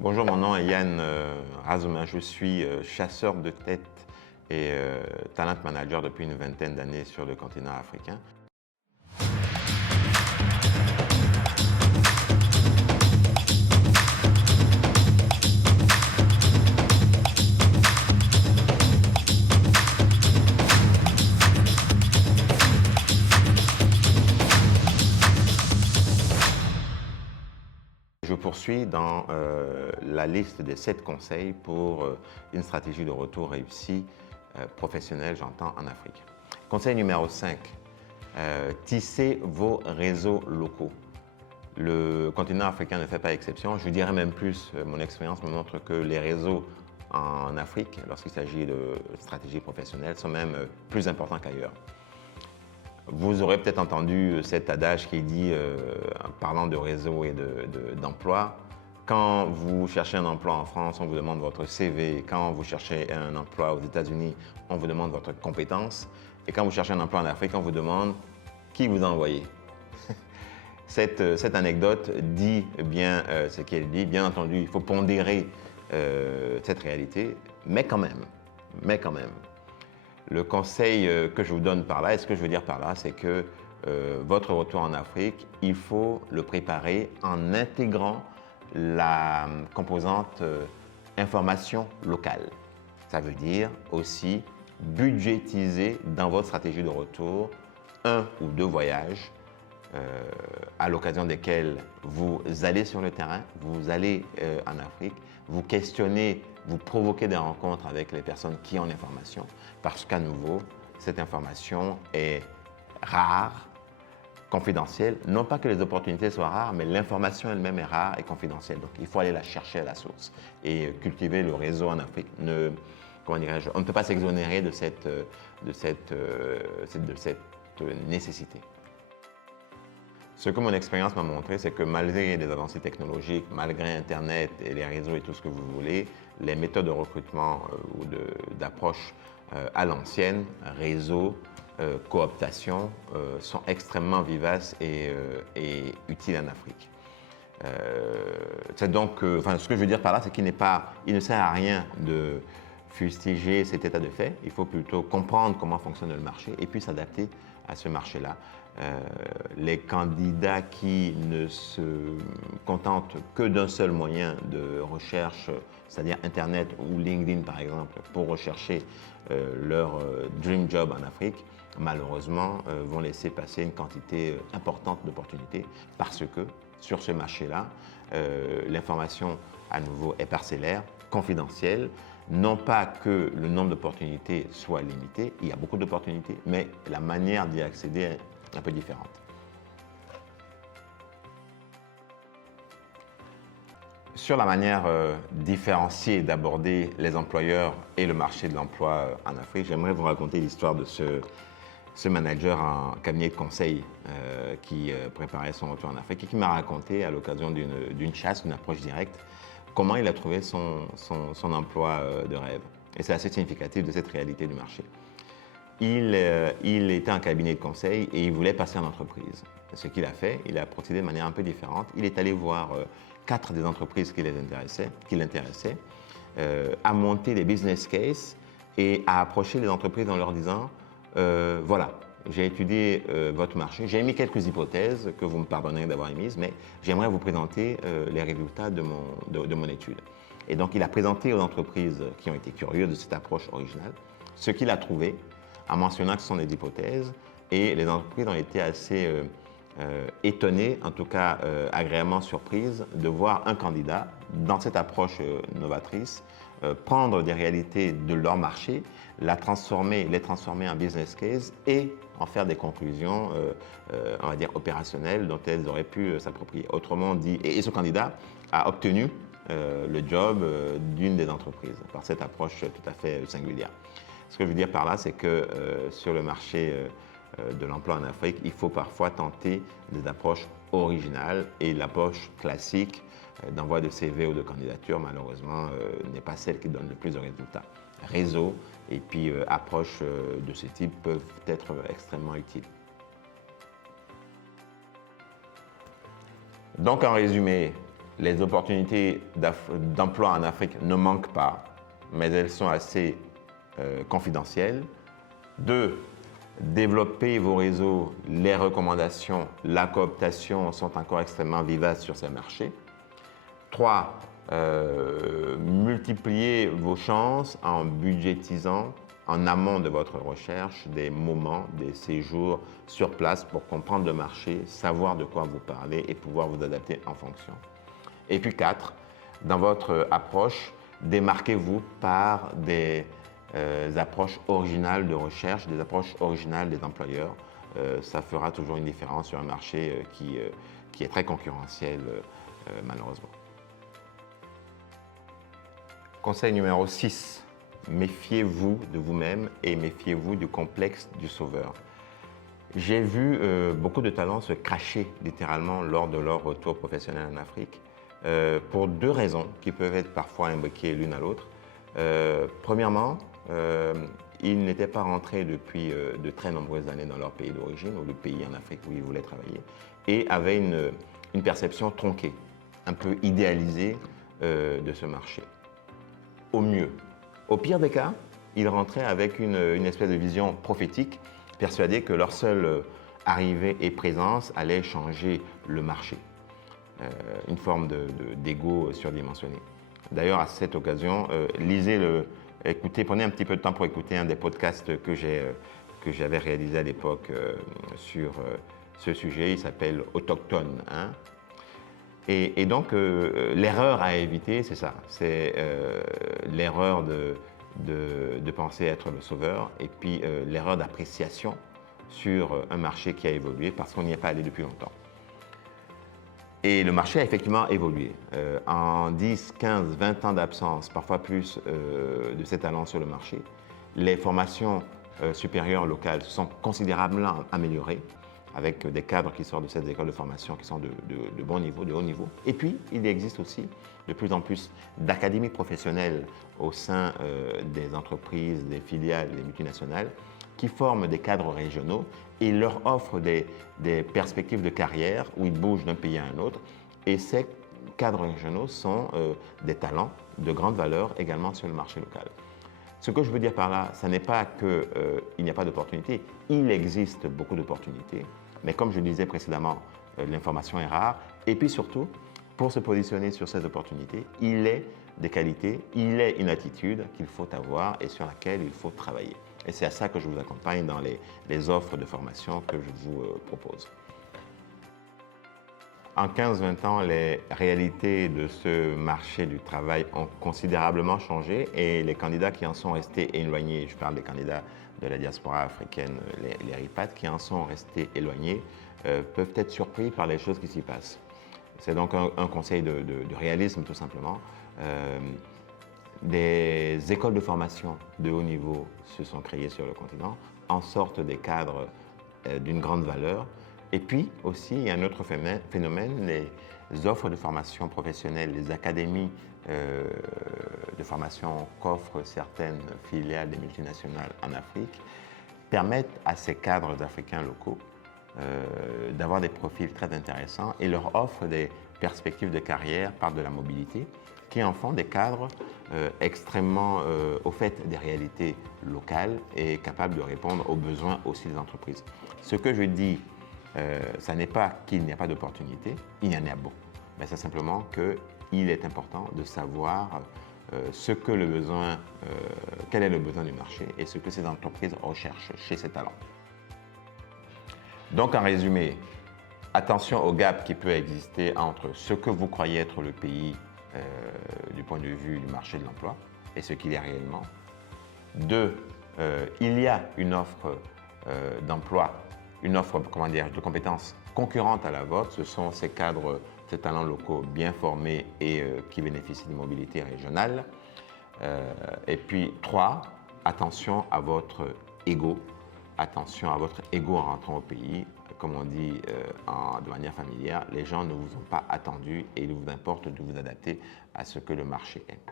Bonjour, mon nom est Yann Razoumin. Je suis chasseur de tête et talent manager depuis une vingtaine d'années sur le continent africain. Je poursuis dans la liste des 7 conseils pour une stratégie de retour réussie professionnelle, j'entends, en Afrique. Conseil numéro 5, tissez vos réseaux locaux. Le continent africain ne fait pas exception. Je dirais même plus, mon expérience me montre que les réseaux en Afrique, lorsqu'il s'agit de stratégie professionnelle, sont même plus importants qu'ailleurs. Vous aurez peut-être entendu cet adage qui dit, en parlant de réseau et d'emploi, quand vous cherchez un emploi en France, on vous demande votre CV. Quand vous cherchez un emploi aux États-Unis, on vous demande votre compétence. Et quand vous cherchez un emploi en Afrique, on vous demande qui vous a envoyé. Cette anecdote dit bien ce qu'elle dit. Bien entendu, il faut pondérer cette réalité, mais quand même, le conseil que je vous donne par là, et ce que je veux dire par là, c'est que votre retour en Afrique, il faut le préparer en intégrant la composante information locale. Ça veut dire aussi budgétiser dans votre stratégie de retour 1 ou 2 voyages à l'occasion desquels vous allez sur le terrain, vous allez en Afrique, vous questionnez, vous provoquez des rencontres avec les personnes qui ont l'information, parce qu'à nouveau, cette information est rare, confidentielle. Non pas que les opportunités soient rares, mais l'information elle-même est rare et confidentielle. Donc, il faut aller la chercher à la source et cultiver le réseau en Afrique. Comment dirais-je, on ne peut pas s'exonérer de cette nécessité. Ce que mon expérience m'a montré, c'est que malgré les avancées technologiques, malgré Internet et les réseaux et tout ce que vous voulez, les méthodes de recrutement ou d'approche à l'ancienne, réseau, cooptation, sont extrêmement vivaces et utiles en Afrique. C'est donc, ce que je veux dire par là, c'est qu'il ne sert à rien de fustiger cet état de fait. Il faut plutôt comprendre comment fonctionne le marché et puis s'adapter à ce marché-là. Les candidats qui ne se contentent que d'un seul moyen de recherche, c'est-à-dire Internet ou LinkedIn par exemple, pour rechercher leur dream job en Afrique, malheureusement vont laisser passer une quantité importante d'opportunités parce que sur ce marché-là, l'information à nouveau est parcellaire, confidentielle. Non pas que le nombre d'opportunités soit limité, il y a beaucoup d'opportunités, mais la manière d'y accéder est un peu différente. Sur la manière différenciée d'aborder les employeurs et le marché de l'emploi en Afrique, j'aimerais vous raconter l'histoire de ce manager en cabinet de conseil qui préparait son retour en Afrique et qui m'a raconté à l'occasion d'une chasse, d'une approche directe, comment il a trouvé son emploi de rêve. Et c'est assez significatif de cette réalité du marché. Il était en cabinet de conseil et il voulait passer en entreprise. Ce qu'il a fait, il a procédé de manière un peu différente. Il est allé voir 4 des entreprises qui l'intéressaient, a monté des business cases et a approché les entreprises en leur disant voilà, j'ai étudié votre marché, j'ai émis quelques hypothèses que vous me pardonnerez d'avoir émises, mais j'aimerais vous présenter les résultats de mon étude. Et donc, il a présenté aux entreprises qui ont été curieuses de cette approche originale ce qu'il a trouvé, en mentionnant que ce sont des hypothèses, et les entreprises ont été assez étonnées, en tout cas agréablement surprises, de voir un candidat dans cette approche novatrice prendre des réalités de leur marché, les transformer en business case et en faire des conclusions, on va dire, opérationnelles dont elles auraient pu s'approprier. Autrement dit, et ce candidat a obtenu le job d'une des entreprises par cette approche tout à fait singulière. Ce que je veux dire par là, c'est que sur le marché de l'emploi en Afrique, il faut parfois tenter des approches originales et l'approche classique d'envoi de CV ou de candidature, malheureusement, n'est pas celle qui donne le plus de résultats. Réseau et puis approche de ce type peuvent être extrêmement utiles. Donc en résumé, les opportunités d'emploi en Afrique ne manquent pas, mais elles sont assez confidentielles. 2, développer vos réseaux, les recommandations, la cooptation sont encore extrêmement vivaces sur ces marchés. 3, multiplier vos chances en budgétisant en amont de votre recherche des moments, des séjours sur place pour comprendre le marché, savoir de quoi vous parlez et pouvoir vous adapter en fonction. Et puis 4, dans votre approche, démarquez-vous par des approches originales de recherche, des approches originales des employeurs. Ça fera toujours une différence sur un marché qui est très concurrentiel, malheureusement. Conseil numéro 6. Méfiez-vous de vous-même et méfiez-vous du complexe du sauveur. J'ai vu beaucoup de talents se cracher littéralement lors de leur retour professionnel en Afrique pour 2 raisons qui peuvent être parfois imbriquées l'une à l'autre. Premièrement, ils n'étaient pas rentrés depuis de très nombreuses années dans leur pays d'origine ou le pays en Afrique où ils voulaient travailler et avaient une perception tronquée, un peu idéalisée de ce marché. Au mieux. Au pire des cas, ils rentraient avec une espèce de vision prophétique, persuadés que leur seule arrivée et présence allait changer le marché. Une forme d'ego surdimensionné. D'ailleurs, à cette occasion, écoutez, prenez un petit peu de temps pour écouter un des podcasts que j'avais réalisé à l'époque sur ce sujet. Il s'appelle Autochtone. Hein. Et donc, l'erreur à éviter, c'est ça. C'est l'erreur de penser être le sauveur et puis l'erreur d'appréciation sur un marché qui a évolué parce qu'on n'y est pas allé depuis longtemps. Et le marché a effectivement évolué. En 10, 15, 20 ans d'absence, parfois plus, de ces talents sur le marché, les formations supérieures locales se sont considérablement améliorées avec des cadres qui sortent de ces écoles de formation qui sont de bon niveau, de haut niveau. Et puis, il existe aussi de plus en plus d'académies professionnelles au sein des entreprises, des filiales, des multinationales qui forment des cadres régionaux et leur offrent des perspectives de carrière où ils bougent d'un pays à un autre. Et ces cadres régionaux sont des talents de grande valeur également sur le marché local. Ce que je veux dire par là, ce n'est pas qu'il n'y a pas d'opportunités. Il existe beaucoup d'opportunités. Mais comme je le disais précédemment, l'information est rare. Et puis surtout, pour se positionner sur ces opportunités, il est des qualités, il est une attitude qu'il faut avoir et sur laquelle il faut travailler. Et c'est à ça que je vous accompagne dans les offres de formation que je vous propose. En 15-20 ans, les réalités de ce marché du travail ont considérablement changé et les candidats qui en sont restés éloignés, je parle des candidats de la diaspora africaine, les RIPAT, qui en sont restés éloignés, peuvent être surpris par les choses qui s'y passent. C'est donc un conseil de réalisme tout simplement. Des écoles de formation de haut niveau se sont créées sur le continent, en sortent des cadres d'une grande valeur. Et puis aussi, il y a un autre phénomène, les offres de formation professionnelle, les académies de formation qu'offrent certaines filiales des multinationales en Afrique permettent à ces cadres africains locaux d'avoir des profils très intéressants et leur offrent des perspectives de carrière par de la mobilité qui en font des cadres extrêmement au fait des réalités locales et capables de répondre aux besoins aussi des entreprises. Ce que je dis, ça n'est pas qu'il n'y a pas d'opportunité, il y en a beaucoup. Mais c'est simplement qu'il est important de savoir quel est le besoin du marché et ce que ces entreprises recherchent chez ces talents. Donc en résumé, attention au gap qui peut exister entre ce que vous croyez être le pays du point de vue du marché de l'emploi et ce qu'il est réellement. 2, il y a une offre d'emploi, une offre de compétences concurrente à la vôtre. Ce sont ces cadres, ces talents locaux bien formés et qui bénéficient d'une mobilité régionale. Et puis 3, attention à votre ego. Attention à votre ego en rentrant au pays. Comme on dit de manière familière, les gens ne vous ont pas attendu et il vous importe de vous adapter à ce que le marché est.